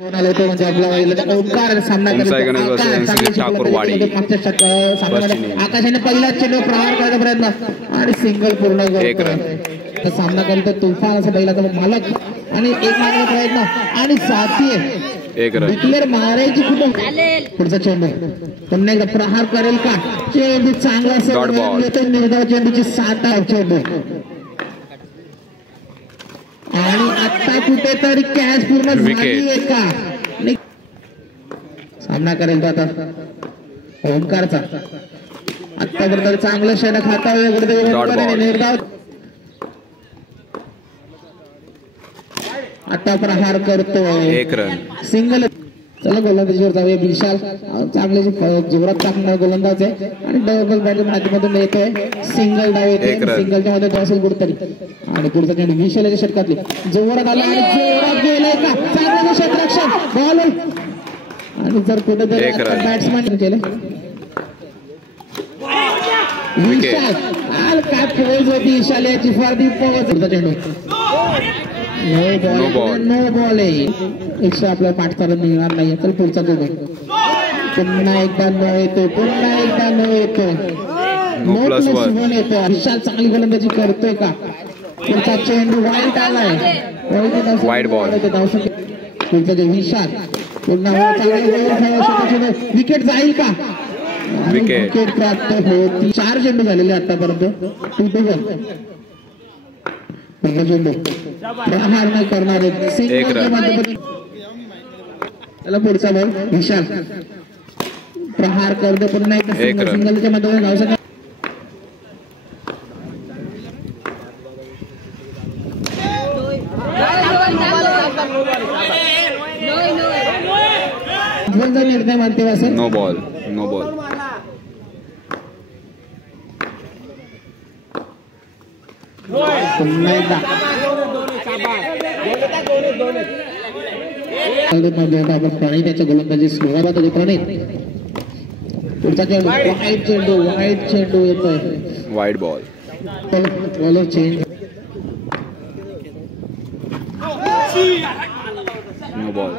म्हणजे आपला ओंकार सामना आकाशाने पहिला चेंडू प्रहार करायचा प्रयत्न आणि सिंगल पूर्ण करतो. सामना करतो तुफान असा बैलाचा मालक आणि एक मारण्याचा प्रयत्न आणि साथी डिक्लेअर मारायची कुठं. पुढचा चेंडू पुन्हा एकदा प्रहार करेल का. चेंडू चांगला असेल निर्धाव चेंडूची 7 चेंडू आणि आता कुठेतरी कॅच पूर्ण झाली का. सामना करेल तो आता ओंकारचा. आतापर्यंत चांगलं शेण खाता निर्धाव. आता प्रहार करतो 1 रन सिंगल. चला गोलंदाजीवर जाऊया. विशाल चांगले जोरात टाकणार गोलंदाज आहे आणि डबल बॅटच्या माध्यमातून येतोय. सिंगल डाव येते सिंगलच्या मध्ये असेल कुठेतरी आणि पुढचा चेंडू विशालच्या षटकातली जोरात आला आणि जोरात गेलाय का. चांगलं क्षेत्ररक्षण बॉल आणि जर कुठेतरी बॅट्समॅन केलं विशाल काय पोज होती विशाल्याची फार दीप. पुढचा चेंडू नो बॉल आहे. 100 आपल्याला पाठ चालत मिळणार नाही. तर पुढचा चेंडू पुन्हा एकदा न येतो पुन्हा एकदा न येतो येतो. विशाल चांगली गोलंदाजी करतोय का. पुढचा चेंडू वाईट आलाय वाईट बॉल. पुढचा जे विशाल पुन्हा विकेट जाईल का. विकेट प्राप्त होती. 4 चेंडू झालेले आतापर्यंत 2-1. चेंडू प्रहार नाही करणार त्याला पुढचा बॉल विशाल प्रहार करतो पुन्हा एकदा सिंगलच्या मध्ये धाव संख्या. निर्णय मानते असेल. No ball no ball. पुन्हा एकदा प्रणीत त्याच्या गोलंदाजी सुरुवात होती. प्रणीत पुढचा चेंडू वाईट चेंडू येतोय वाईट ball. Bowler change no ball.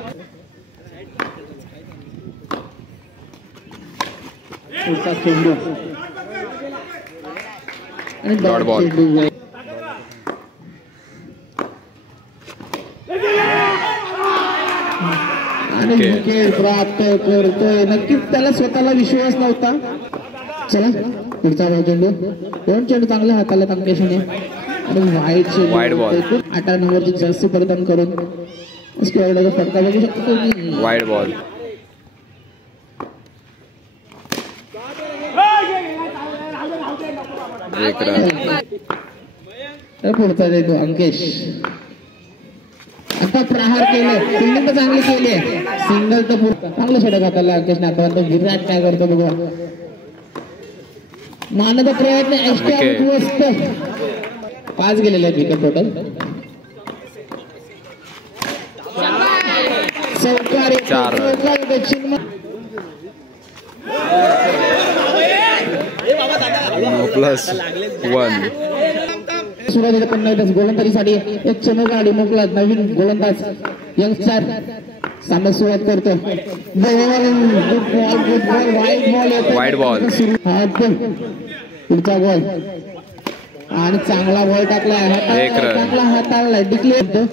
पुढचा चेंडू आणि डॉट बॉल. आणि विकेट प्राप्त करतोय. नक्कीच त्याला स्वतःला विश्वास नव्हता. चला पुढचा चेंडू 2 चेंडू चांगल्या हाताला अंकेशाने आणि वाईट बॉल. 18 नंबरची जर्सी परिधान करून फटका बघू शकतो तुम्ही. वाईट बॉल. पुढचा चेंडू अंकेश. आता प्रहार केले फिल्डिंग तर चांगली केली सिंगल तर चांगलं षटक हाताला अंकेशने. आता विराट काय करतो बघा. मानाचा प्रयत्न वस्त 5 गेलेले आहेत विकेट टोटल. +1. सुरुवातीला पुन्हा गोलंदाजीसाठी एक चेंडू गाडी मोकळा. नवीन गोलंदाज यंगस्टर सामना सुरुवात करतो. वाईट बॉल. पुढचा बॉल आणि चांगला बॉल टाकलाय चांगला हाताळलाय. डिक्लेअर बॉल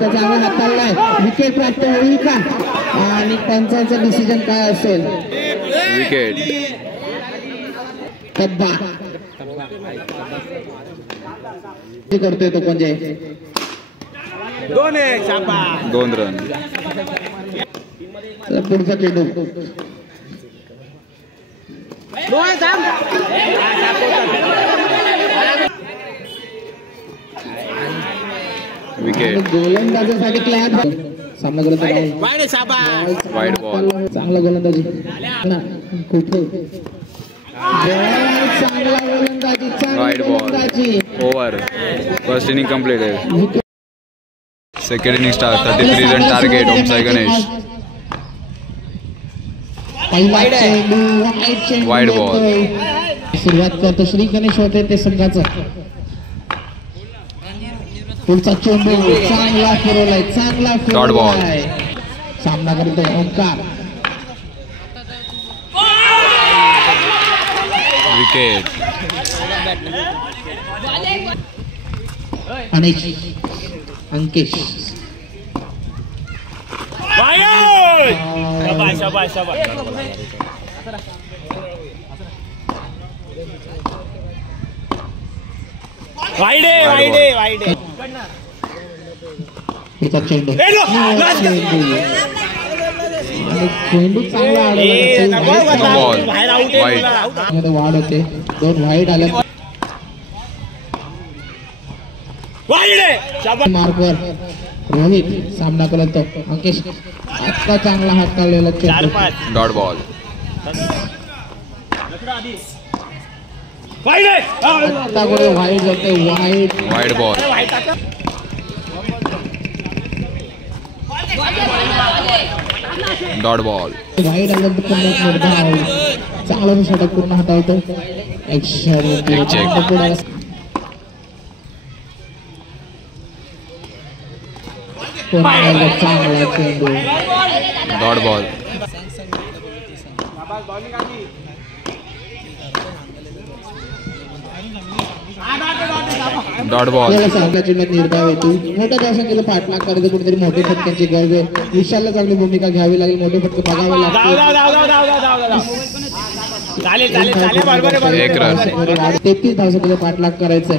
तर चांगला हाताळलाय. विकेट प्राप्त होईल का आणि पंचांचं डिसिजन काय असेल. विकेट. करतोय तो म्हणजे 2 रन. पुढचा चेंडू विकेट. गोलंदाजीसाठी क्लॅच सामना करत वाईट बॉल. चांगला गोलंदाजी कुठे चांगला गोलंदाजी वाईट ball. Over. First inning completed. Second inning start. 33 run target. Om Sai Ganesh. वाईट बॉल. सुरुवात करतो श्री गणेश होते ते संघाचं. पुढचा चेंडू चांगला फिरवलाय, चांगला फिरवलाय. सामना करतो ओंकार. विकेट. अंकेश. चेंडू चांगला वाढ होते. 2 वाईड आले. मार्कवर रोहित सामना करतो. अंकेश आता चांगला हात काढलेला चेंडू. Dot ball. आता कुठे वाईड जाते. Wide ball. Dot ball. Wide आलं चांगला षटक पूर्ण हातावतो. चांगला चेंडू. Dot ball. Dot ball. निर्धाव येतो. मोठ्या धावसंख्येला पाठलाग करायचं कुठेतरी मोठे फटक्यांची गरज आहे. विशालला चांगली भूमिका घ्यावी लागेल. मोठे फटके बघावे लागतील. 33 धावसंख्येला पाठलाग करायचंय.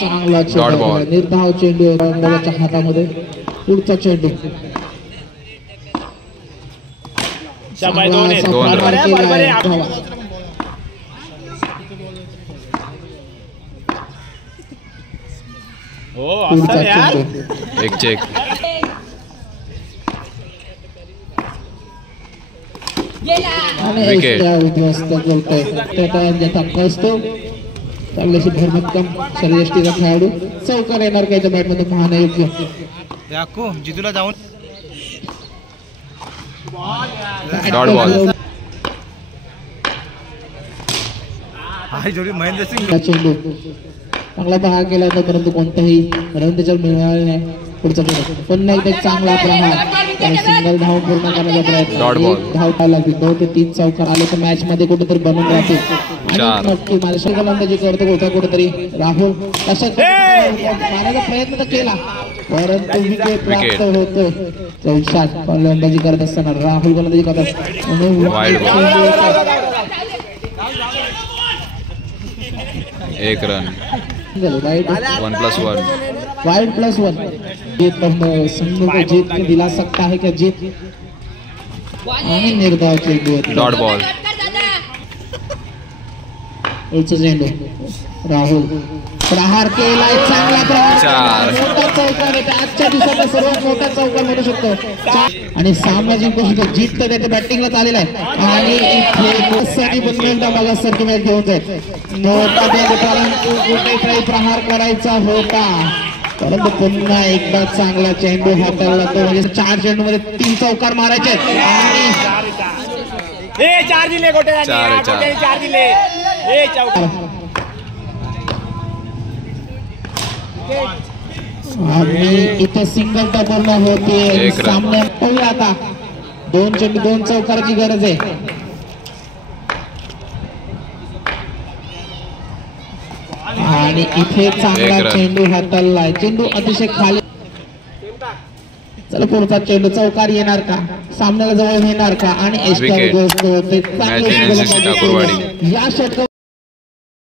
चांगला चेंडू. निर्धाव चेंडू मुलाच्या हातामध्ये. पुढचा चेंडू एक चेक. विकेट. चांगल्याशी भरभक्कम शरीरयष्टीचा खेळाडू. चौकार येणार का याच्या बॅटमध्ये पाहणं योग्य. जितूला जाऊन डॉट बॉल. महेंद्रसिंग चेंडू चांगला प्रहार केला होता परंतु कोणताही रन त्याच्यावर मिळाले नाही. पुढचा पुन्हा एकदा चांगला प्रहार. सिंगल धाव पूर्ण करण्याचा प्रयत्न. धाव लागली. 2 ते 3 चौकार आले तर मॅच मध्ये कुठेतरी बनून राहतील. नक्की माझ्या गोलंदाजी करतो होता कुठेतरी राहुल. तसंच मारायचा प्रयत्न तर केला परंतु विकेट प्राप्त होतो. चौशात गोलंदाजी करत असताना राहुल गोलंदाजी करत असताना एक रन. 1+1. वाइड +1. जीत संघ को जीत में दिला सकता है क्या जीत. आणि निर्धाव चेंडू. Dot ball. चेंडू राहुल प्रहार केलाय. चांगला प्रहार. मोठा चौकार आहे. आजच्या दिवसाचा सर्वात मोठा चौकार म्हणू शकतो. आणि सामना जिंकू शकतो. जीत तर त्याच्या बॅटिंगला आलेला आहे. आणि इथे सनी बंधूंचा मला सरकी मॅच घेऊन जाईल. मोठा परंतु कुठे प्रहार करायचा होता परंतु पुन्हा एकदा चांगला चेंडू हाताळला. तो म्हणजे 4 चेंडू मध्ये 3 चौकार मारायचे. आणि 4 दिले गोटे. 4 दिले. आणि इथे सिंगल तर पूर्ण होते. सामन्यात पाहूया आता 2 चेंडू 2 चौकाराची गरज आहे. आणि इथे चांगला चेंडू हाताळलाय. चेंडू अतिशय खाली. चला पुढचा चेंडू चौकार येणार का. सामन्याला जवळ येणार का. आणि या षटक